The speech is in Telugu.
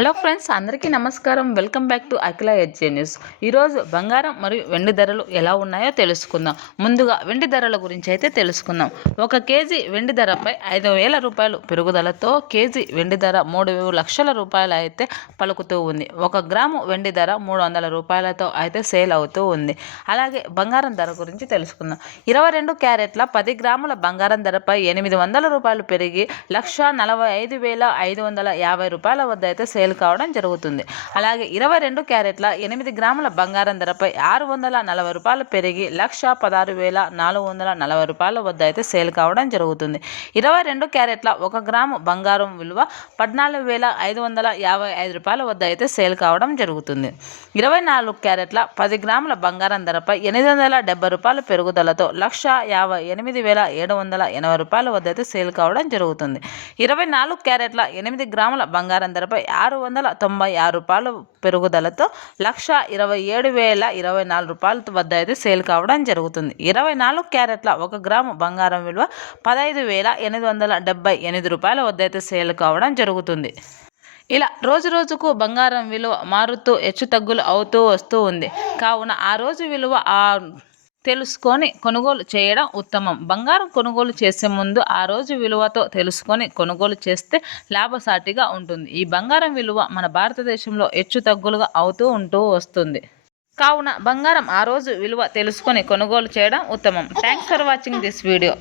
హలో ఫ్రెండ్స్ అందరికీ నమస్కారం. Welcome back to Akhila H A news. ఈరోజు బంగారం మరియు వెండి ధరలు ఎలా ఉన్నాయో తెలుసుకుందాం. ముందుగా వెండి ధరల గురించి అయితే తెలుసుకుందాం. ఒక కేజీ వెండి ధరపై ఐదు వేల రూపాయలు పెరుగుదలతో కేజీ వెండి ధర మూడు లక్షల రూపాయలు అయితే పలుకుతూ ఉంది. ఒక గ్రాము వెండి ధర మూడు వందల రూపాయలతో అయితే సేల్ అవుతూ ఉంది. అలాగే బంగారం ధర గురించి తెలుసుకుందాం. ఇరవై రెండు క్యారెట్ల పది గ్రాముల బంగారం ధరపై ఎనిమిది వందల రూపాయలు పెరిగి లక్ష నలభై ఐదు వేల ఐదు వందల యాభై రూపాయల వద్ద అయితే సేల్ కావడం జరుగుతుంది. అలాగే ఇరవై రెండు క్యారెట్ల ఎనిమిది గ్రాముల బంగారం ధరపై ఆరు వందల నలభై రూపాయలు పెరిగి లక్ష పదహారు వేల నాలుగు వందల నలభై రూపాయల వద్ద అయితే సేల్ కావడం జరుగుతుంది. ఇరవై రెండు క్యారెట్ల ఒక గ్రాము బంగారం విలువ పద్నాలుగు వేల ఐదు వందల యాభై ఐదు రూపాయల వద్ద అయితే సేల్ కావడం జరుగుతుంది. ఇరవై నాలుగు క్యారెట్ల పది గ్రాముల బంగారం ధరపై ఎనిమిది వందల డెబ్బై రూపాయల పెరుగుదలతో లక్ష యాభై ఎనిమిది వేల ఏడు వందల ఎనభై రూపాయల వద్ద అయితే సేల్ కావడం జరుగుతుంది. ఇరవై నాలుగు క్యారెట్ల ఎనిమిది గ్రాముల బంగారం ధరపై ఆరు వందల తొంభై ఆరు రూపాయల పెరుగుదలతో లక్ష ఇరవై ఏడు వేల ఇరవై నాలుగు రూపాయల వద్ద అయితే సేల్ కావడం జరుగుతుంది. ఇరవై నాలుగు క్యారెట్ల ఒక గ్రాము బంగారం విలువ పదహైదు వేల ఎనిమిది వందల డెబ్బై ఎనిమిది రూపాయల వద్ద అయితే సేల్ కావడం జరుగుతుంది. ఇలా రోజు రోజుకు బంగారం విలువ మారుతూ హెచ్చు తగ్గులు అవుతూ వస్తూ ఉంది. కావున ఆ రోజు విలువ ఆ తెలుసుకొని కొనుగోలు చేయడం ఉత్తమం. బంగారం కొనుగోలు చేసే ముందు ఆ రోజు విలువతో తెలుసుకొని కొనుగోలు చేస్తే లాభసాటిగా ఉంటుంది. ఈ బంగారం విలువ మన భారతదేశంలో హెచ్చు తగ్గులుగా అవుతూ ఉంటూ వస్తుంది. కావున బంగారం ఆ రోజు విలువ తెలుసుకొని కొనుగోలు చేయడం ఉత్తమం. Thanks for watching this video.